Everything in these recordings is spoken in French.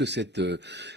que cette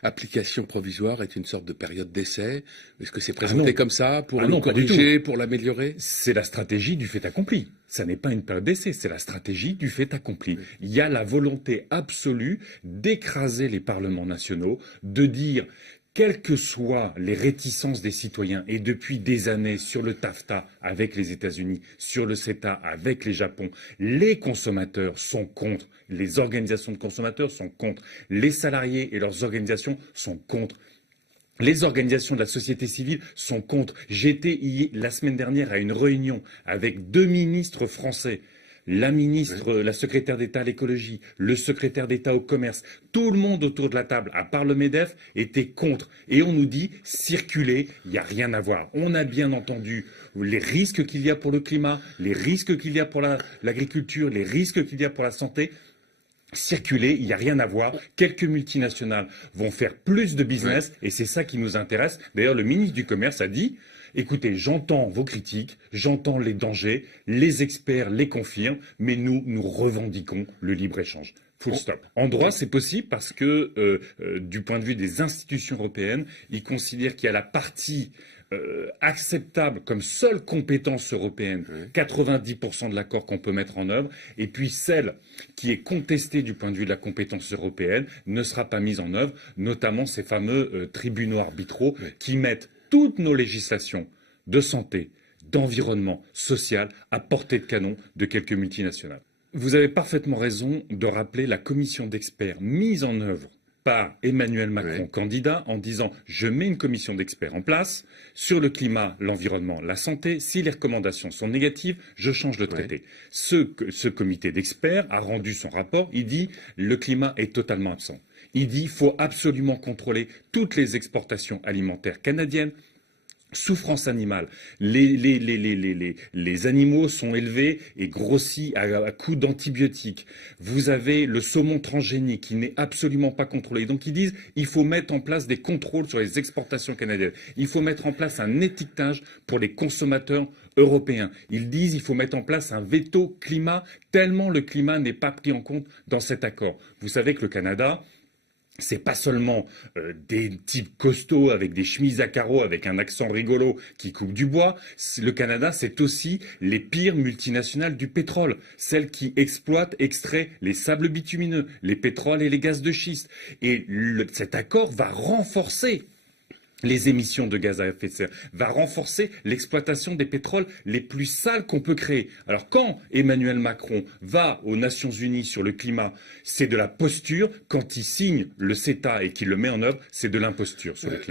application provisoire est une sorte de période d'essai? Est-ce que c'est présenté comme ça pour le corriger, pour l'améliorer? C'est la stratégie du fait accompli. Ça n'est pas une période d'essai, c'est la stratégie du fait accompli. Oui. Il y a la volonté absolue d'écraser les parlements nationaux, de dire quelles que soient les réticences des citoyens, et depuis des années sur le TAFTA avec les États-Unis, sur le CETA avec les Japon, les consommateurs sont contre, les organisations de consommateurs sont contre, les salariés et leurs organisations sont contre. Les organisations de la société civile sont contre. J'étais la semaine dernière à une réunion avec 2 ministres français. La ministre, la secrétaire d'État à l'écologie, le secrétaire d'État au commerce, tout le monde autour de la table, à part le MEDEF, était contre. Et on nous dit, circulez, il n'y a rien à voir. On a bien entendu les risques qu'il y a pour le climat, les risques qu'il y a pour l'agriculture, les risques qu'il y a pour la santé. Circuler, il n'y a rien à voir. Quelques multinationales vont faire plus de business et c'est ça qui nous intéresse. D'ailleurs, le ministre du Commerce a dit « Écoutez, j'entends vos critiques, j'entends les dangers, les experts les confirment, mais nous revendiquons le libre-échange. » Full stop. En droit, c'est possible parce que, du point de vue des institutions européennes, ils considèrent qu'il y a la partie acceptable comme seule compétence européenne, 90% de l'accord qu'on peut mettre en œuvre, et puis celle qui est contestée du point de vue de la compétence européenne ne sera pas mise en œuvre, notamment ces fameux tribunaux arbitraux qui mettent toutes nos législations de santé, d'environnement, social à portée de canon de quelques multinationales. Vous avez parfaitement raison de rappeler la commission d'experts mise en œuvre par Emmanuel Macron, candidat, en disant « Je mets une commission d'experts en place sur le climat, l'environnement, la santé. Si les recommandations sont négatives, je change le traité. » Ce comité d'experts a rendu son rapport. Il dit « Le climat est totalement absent. » Il dit « Il faut absolument contrôler toutes les exportations alimentaires canadiennes. » Souffrance animale. Les animaux sont élevés et grossis à coups d'antibiotiques. Vous avez le saumon transgénique qui n'est absolument pas contrôlé. Donc ils disent il faut mettre en place des contrôles sur les exportations canadiennes. Il faut mettre en place un étiquetage pour les consommateurs européens. Ils disent il faut mettre en place un veto climat tellement le climat n'est pas pris en compte dans cet accord. Vous savez que le Canada, c'est pas seulement des types costauds avec des chemises à carreaux avec un accent rigolo qui coupent du bois. Le Canada, c'est aussi les pires multinationales du pétrole, celles qui exploitent, extraient les sables bitumineux, les pétroles et les gaz de schiste. Et cet accord va renforcer les émissions de gaz à effet de serre, va renforcer l'exploitation des pétroles les plus sales qu'on peut créer. Alors quand Emmanuel Macron va aux Nations Unies sur le climat, c'est de la posture. Quand il signe le CETA et qu'il le met en œuvre, c'est de l'imposture sur le climat.